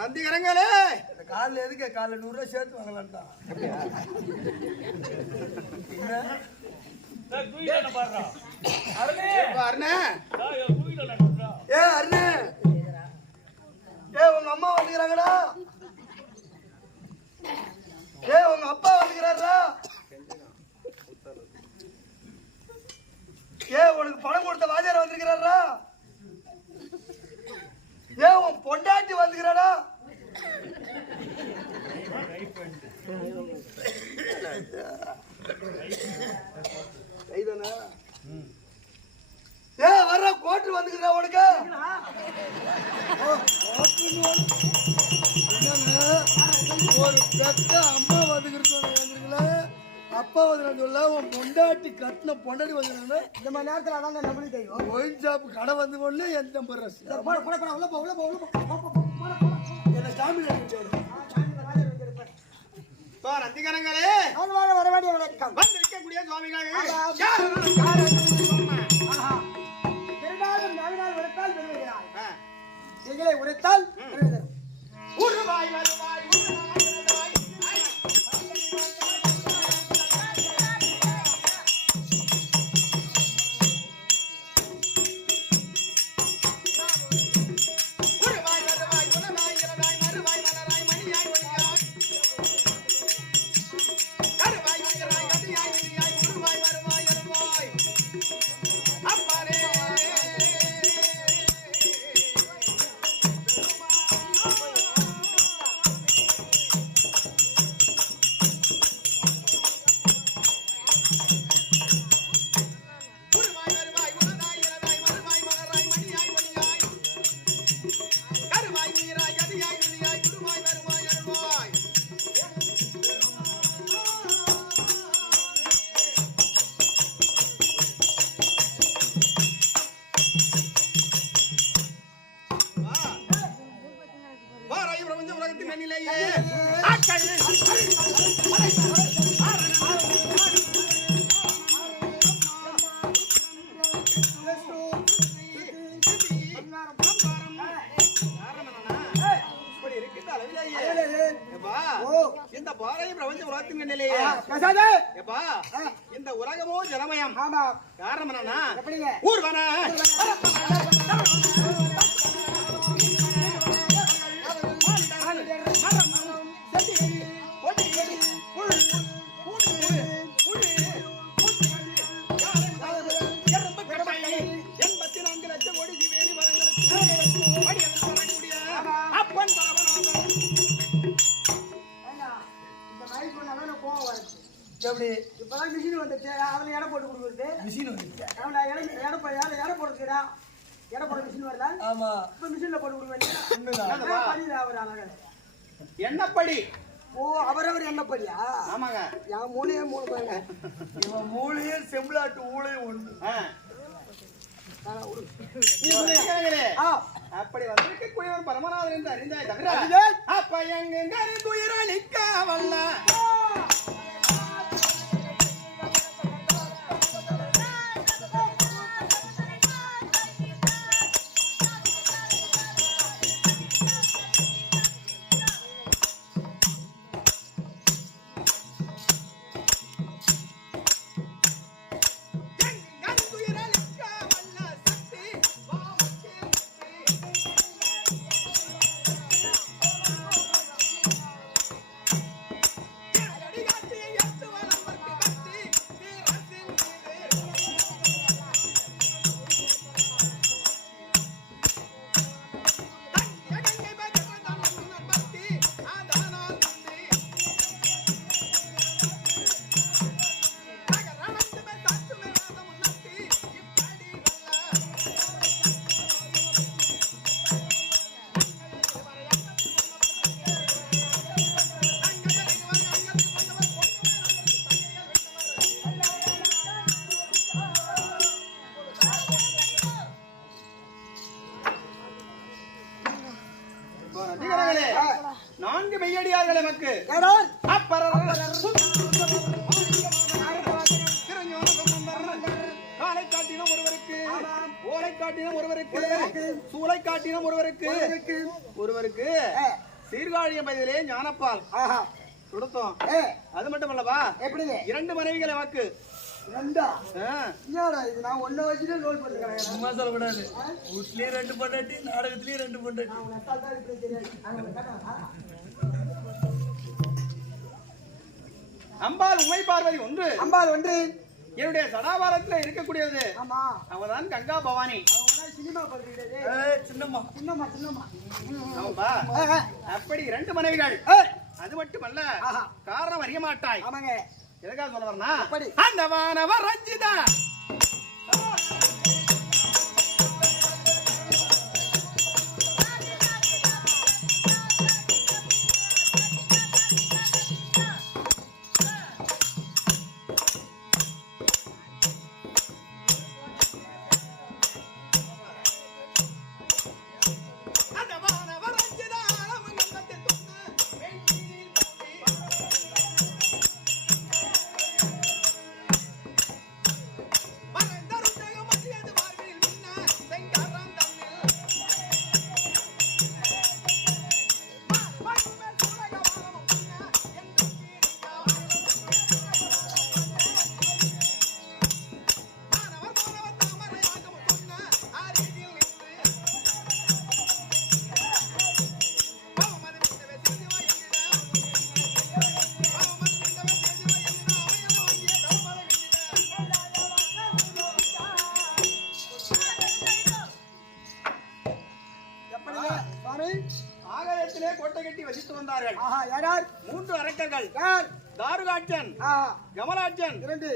நந்திகரங்களே. இந்த காலில் எதுக்கு? காலில் நூறுரூவா சேர்த்து வாங்கலான்டா அருணே. ஏ அருணே. ஏ உங்க அம்மா வந்துக்கிறாங்கடா. ஏ உங்க அப்பா வந்துக்கிறாரா ஏ உனக்கு பணம் கொடுத்த வாத்தியார் வந்திருக்கிறாரா ஏ உன் பொண்டாட்டி வந்துக்கிறாடா? கைதானே? ஏ வர்ற கோட்டு வந்துக்கிறா உனக்கு? ஓ, ஒரு பெத்த அம்மா வந்துக்கிறீங்களே அப்பா வந்து சொல்ல உன் பொண்டாட்டி கட்டின பொண்டாட்டி வந்து இந்த மாதிரி நேரத்துல அதாங்க நம்மளுக்கு தெரியும் ஒயின் ஷாப் கடை வந்து கொண்டு என் நம்பர் போட போட போட உள்ள போ உள்ள போ உள்ள. என்ன சாமி. இப்போ நந்திகரங்களே அவன் வாழ வர வேண்டிய வணக்கம் சுவாமிகள் யார் சொன்னா? ஆஹா. திருநாளும் நவினால் உரைத்தால் பெருமைகிறார் ஆ. நீங்களே உரைத்தால் வருவாய் உருவாய் வருவாய் இந்த பாறை பிரபஞ்ச உலகத்தின் நிலையே. எப்பா இந்த உலகமோ ஜலமயம். ஆமா. காரணம் என்னன்னா ஊர்வன. எண்பத்தி நான்கு லட்சம் கோடி ஜீவேலி வளங்களுக்கு. எப்படி இப்பதான் மிஷின் வந்துச்சு அதுல எடை போட்டு கொடுக்குறது. மிஷின் வந்துச்சு அவன் எடை எடை போ- எடை எடை போடுறதுடா எடை போட மிஷின் வருதா? ஆமா. இப்ப மிஷின்ல போட்டு கொடுக்க வேண்டியதா? உண்மைதான். அதான் பண்ணிடுறா அவர் அழகா. என்னப்படி? ஓ அவரவர் என்னப்படியா? ஆமாங்க. என் மூலையே மூணு பாருங்க. இவன் மூளையும் செம்பிளாட்டு ஊழையும் அப்படி வந்திருக்கக்கூடியவர் பரமநாதன் என்று அறிந்தாய் தவிர. அப்ப எங்க துயர் அளிக்க வல்ல ஏ, சீர்காழியம் பதிலே ஞானப்பால். ஆஹா. கொடுத்தோம். அது மட்டும் அல்லவா எப்படிங்க? இரண்டு மனைவிகளை வாக்கு. சும்மா சொல்லக்கூடாது. வீட்லயும் ரெண்டு பொண்டாட்டி நாடகத்திலயும் ரெண்டு பொண்டாட்டி. அம்பாள் உமை பார்வதி ஒன்று. அம்பாள் ஒன்று. என்னுடைய சடாபாரத்துல இருக்கக்கூடியது ஆமா. அவதான் கங்கா பவானி. சினிமா சின்னம்மா. சின்னம்மா சின்னம்மா. அப்படி இரண்டு மனைவிகள். அது மட்டுமல்ல. காரணம் அறிய மாட்டாய். ஆமாங்க. எதுக்காக சொல்ல வரனா அப்படி. அந்த வானவர் ரஞ்சிதா. யாரார்? மூன்று அரக்கர்கள். யார்? தாருகாட்சன் கமலாட்சன் இரண்டு.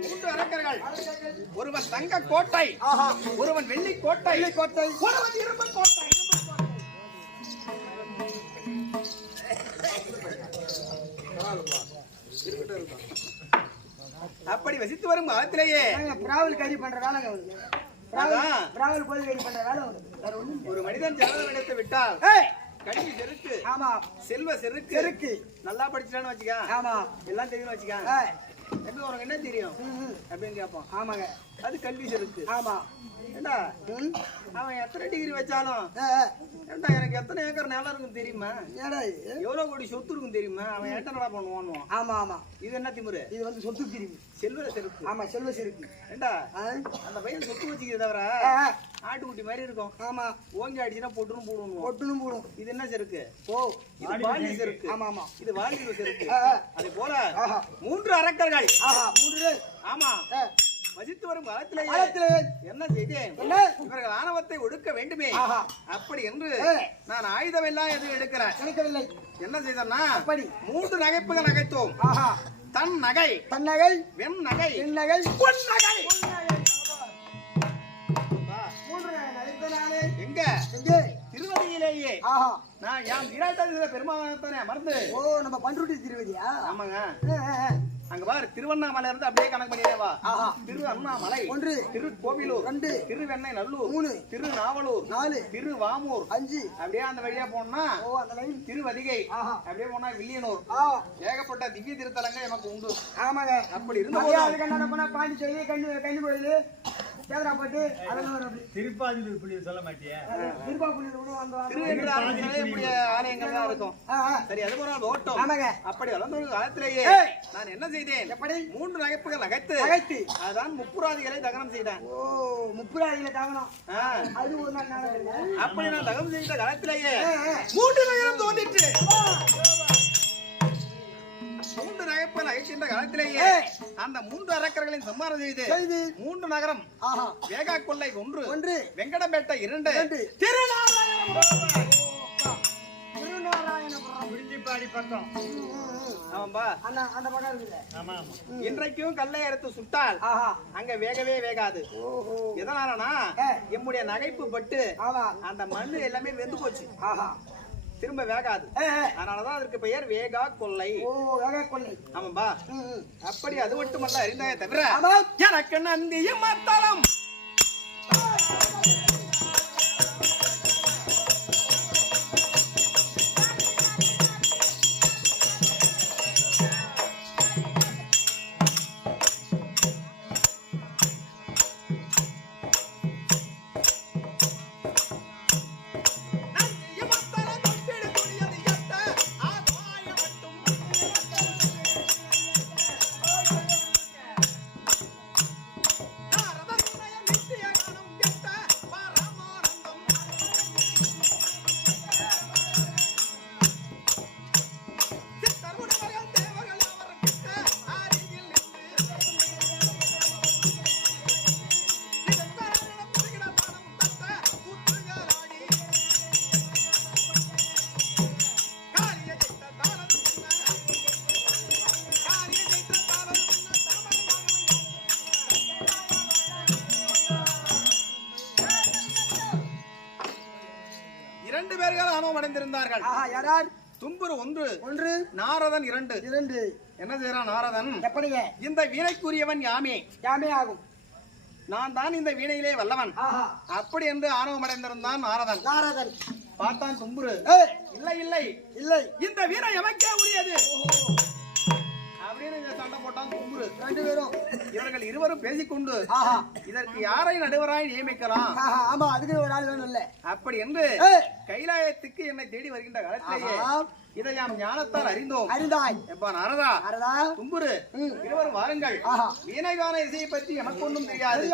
மூன்று அரக்கர்கள். ஒருவன் தங்க கோட்டை ஒருவன் வெள்ளி கோட்டை கோட்டை. ஒருவன் இரும்பு கோட்டை. அப்படி வசித்து வரும் காலத்திலேயே டிராவல் கறி பண்ற வேலைங்க டிராவல் கோழி கறி பண்ற வேலை ஒரு மனிதன் ஜனனம் எடுத்து விட்டால் கல்வி செருக்கு. ஆமா. செல்வ செருக்கு. செருக்கு. நல்லா படிச்சிட்டான்னு வச்சுக்க. ஆமா. எல்லாம் தெரியும் வச்சுக்க. எப்படி உனக்கு என்ன தெரியும். அப்படின்னு கேட்பான் ஆமாங்க. அது கல்வி செருக்கு ஆமா. ஏண்டா? அவன் எத்தனை டிகிரி வச்சாலும்? ஏண்டா எனக்கு எத்தனை ஏக்கர் நிலம் இருக்கும் தெரியுமா? ஏடா எவ்வளவு கோடி சொத்து இருக்கும் தெரியுமா? அவன் எத்தனை பண்ணுவான் ஆமா ஆமா. இது என்ன திமிரு? இது வந்து சொத்து பிரிவு செல்வ செருக்கு ஆமா செல்வ சிறுக்கு ஏண்டா? அந்த பையன் சொத்து வச்சுக்கிறத தவிர. ஆட்டுக்குட்டி மாதிரி இருக்கும். ஆமா. ஓங்கி அடிச்சுனா பொட்டுன்னு போடணும் ஒட்டுணும் போடும். இது என்ன செருக்கு? ஓ. இது வாலி செருக்கு. ஆமா ஆமா. இது வாலிப செருக்கு. அதே போல. மூன்று அரக்கர்கள் ஆஹா மூன்று. ஆமா. வசித்து வரும் காலத்திலே என்ன செய்தே என்ன? இவர்கள் ஆணவத்தை ஒடுக்க வேண்டுமே. அப்படி என்று. நான் ஆயுதம் எல்லாம் எதுவும் எடுக்கிறேன். கிடைக்கவில்லை என்ன செய்தேன்னா அப்படி. மூன்று நகைப்புகள் நகைத்தோம். தன் நகை. தன்னகை. வெண் நகை. பொன் நகை. வா, மூன்று நகைத்த நாளே எங்க? எங்கே? திருவதியிலேயே நான் என் வீராட்டாதி பெருமாவனத்தானே அமர்ந்து ஓ நம்ம பண்ருட்டி திருவதியா ஆமாங்க. அங்க பாரு திருவண்ணாமலை இருந்து அப்படியே கணக்கு பண்ணியே வா. திரு அண்ணாமலை ஒன்று திரு கோவிலூர் ரெண்டு திருவெண்ணை நல்லூர் மூணு திரு நாவலூர் நாலு திரு வாமூர். அஞ்சு. அப்படியே அந்த வழியா போனா ஓ அந்த லைன் திருவதிகை. ஆஹா. அப்படியே போனா வில்லியனூர். ஏகப்பட்ட திவ்ய திருத்தலங்கள் எனக்கு உண்டு. ஆமாங்க. அப்படி இருந்த பாண்டிச்சேரி கண்ணி கண்ணி கோயில் வரும் அப்படி. திருப்பாதியில் இப்படி சொல்ல மாட்டியா? திருப்பாப்புலியில் கூட வந்து திரு என்ற ஆலயங்களே இப்படி ஆலயங்கள் தான் இருக்கும். சரி அது ஓட்டம். ஆமாங்க. அப்படி வளர்ந்த ஒரு காலத்திலேயே. நான் என்ன செய்தேன்? எப்படி? மூன்று நகைப்புகள் நகைத்து நகைத்து அதான் முப்புராதிகளை தகனம் செய்தேன். ஓ முப்புராதியில தாவணும் ஆ, அது ஒரு நாள் அப்படி நான் தகனம் செய்த காலத்திலேயே. மூன்று நகரம் தோன்றிற்று. மூன்று நகைப்புகள் நகைக்கின்ற காலத்திலேயே. அந்த மூன்று அரக்கர்களின் சம்மாரம் செய்து மூன்று நகரம் ஆஹா. வேகா கொள்ளை ஒன்று ஒன்று. வெங்கடம்பேட்டை இரண்டு இன்றைக்கும் கல்லை அறுத்து சுட்டால் அங்க வேகவே வேகாது. எதனாலனா ஏ. எம்முடைய நகைப்பு பட்டு அந்த மண்ணு எல்லாமே வெந்து போச்சு. ஆஹா. திரும்ப வேகாது. அதனாலதான் அதற்கு பெயர் வேகா கொள்ளை. ஓ வேக கொள்ளை. ஆமாம்பா. அப்படி அது மட்டுமல்ல அறிந்தாயே தவிர எனக்கு நந்தியும் மத்தளம் யாரார்? தும்புரு ஒன்று ஒன்று நாரதன் இரண்டு. இரண்டு. என்ன செய்யறான் நாரதன்? எப்படிங்க? இந்த வீணைக்குரியவன் யாமே. யாமே ஆகும். நான் தான் இந்த வீணையிலே வல்லவன். அப்படி என்று ஆணவம் அடைந்திருந்தான் நாரதன். நாரதன். பார்த்தான் தும்புரு. இல்லை இல்லை. இல்லை. இந்த வீணை எமக்கே உரியது? இங்க சண்டை போட்டான் ரெண்டு பேரும் இவர்கள் இருவரும் பேசிக்கொண்டு இதற்கு யாரை நடுவராய் நியமிக்கலாம்? ஆமா அதுக்கு ஒரு ஆள் வேணும் இல்ல அப்படி என்று கைலாயத்துக்கு என்னை தேடி வருகின்ற காலத்திலேயே. இதை யாம் ஞானத்தால் அறிந்தோம். அறிந்தாய். எப்பா நாரதா நாரதா. தும்புரு ம். இருவரும் வாருங்கள். வீணைகான இசையை பற்றி எனக்கு ஒன்றும் தெரியாது.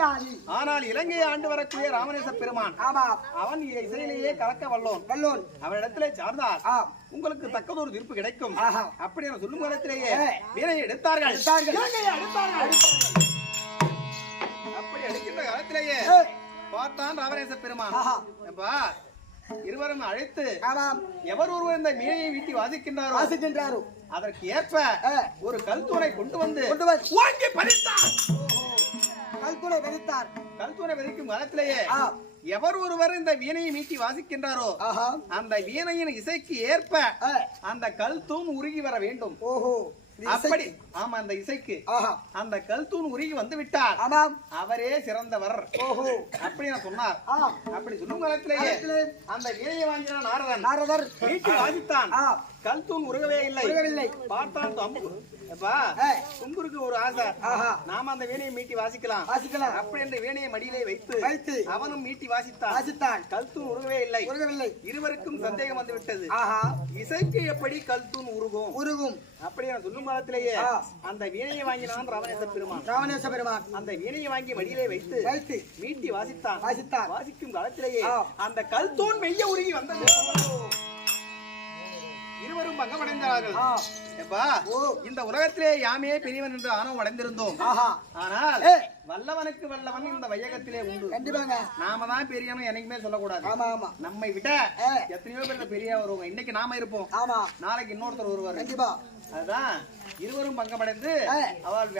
ஆனால் இலங்கையை ஆண்டு வரக்கூடிய ராமநேச பெருமான் அவன் இசையிலேயே கலக்க வல்லோன். வல்லோன். அவனிடத்திலே சார்ந்தார். உங்களுக்கு தக்கதொரு தீர்ப்பு கிடைக்கும். அப்படி என சொல்லும் காலத்திலேயே. வீணையை எடுத்தார்கள். எடுத்தார்கள். இலங்கையை எடுத்தார்கள். அப்படி எடுக்கின்ற காலத்திலேயே பார்த்தான் ராமநேச பெருமான். இருவரும் அழைத்து ஆமாம் எவர் ஒருவர் இந்த மீனையை வீட்டி வாசிக்கின்றாரோ? வாசிக்கின்றாரு? அதற்கு ஏற்ப. ஒரு கல்தூரை கொண்டு வந்து கொண்டு வந்து வாங்கி பறித்தான் கல்குலை வெடித்தார் கல்தூரை விதிக்கும் காலத்திலேயே. எவர் ஒருவர் இந்த வீணையை மீட்டி வாசிக்கின்றாரோ? அந்த வீணையின் இசைக்கு ஏற்ப அந்த கல் தூண் உருகி வர வேண்டும். ஓஹோ. அப்படி. ஆமா அந்த இசைக்கு. அந்த கல் தூண் உருகி வந்து விட்டார். ஆமாம். அவரே சிறந்தவர். ஓஹோ. அப்படி நான் சொன்னார். அப்படி சொல்லும் காலத்திலேயே காலத்திலே அந்த வீணையை வாங்கினான் நாரதன். நாரதர். வீட்டில் வாசித்தான். ஆ. கல் தூண் உருகவே இல்லை. உருகவில்லை. பார்த்தான் தம்பு. எப்பா ஒரு ஆசை. நாம அந்த வீணையை மீட்டி வாசிக்கலாம். வாசிக்கலாம். அப்படி என்ற வீணையை மடியிலே வைத்து வைத்து அவனும் மீட்டி வாசித்தான். வாசித்தான். கல்தூண் உருகவே இல்லை உருகவில்லை. இருவருக்கும் சந்தேகம் வந்து விட்டது ஆஹா. இசைக்கு எப்படி கல்தூண் உருகும்? உருகும். அப்படி நான் சொல்லும் காலத்திலேயே. அந்த வீணையை வாங்கினான் ராமநேச பெருமான். ராமநேச பெருமான். அந்த வீணையை வாங்கி மடியிலே வைத்து வைத்து மீட்டி வாசித்தான். வாசித்தான். வாசிக்கும் காலத்திலேயே. அந்த கல்தூண் மெய்ய உருகி வந்தது. இருவரும் எப்பா ஓ. இந்த உலகத்திலே யாமே பெரியவன் என்று ஆணவம் அடைந்திருந்தோம் ஆனால் வல்லவனுக்கு வல்லவன் இந்த வையகத்திலே உண்டு. கண்டிப்பாங்க. நாம தான் பெரியவன் என்னைக்குமே சொல்லக்கூடாது. ஆமா ஆமா. நம்மை விட எத்தனையோ பேர் பெரிய வருவாங்க இன்னைக்கு நாம இருப்போம். ஆமா. நாளைக்கு இன்னொருத்தர் வருவாரு கண்டிப்பா. அதுதான் இருவரும் பங்கமடைந்து. அவள்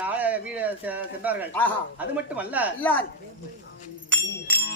வீடு சென்றார்கள். அது மட்டும் அல்ல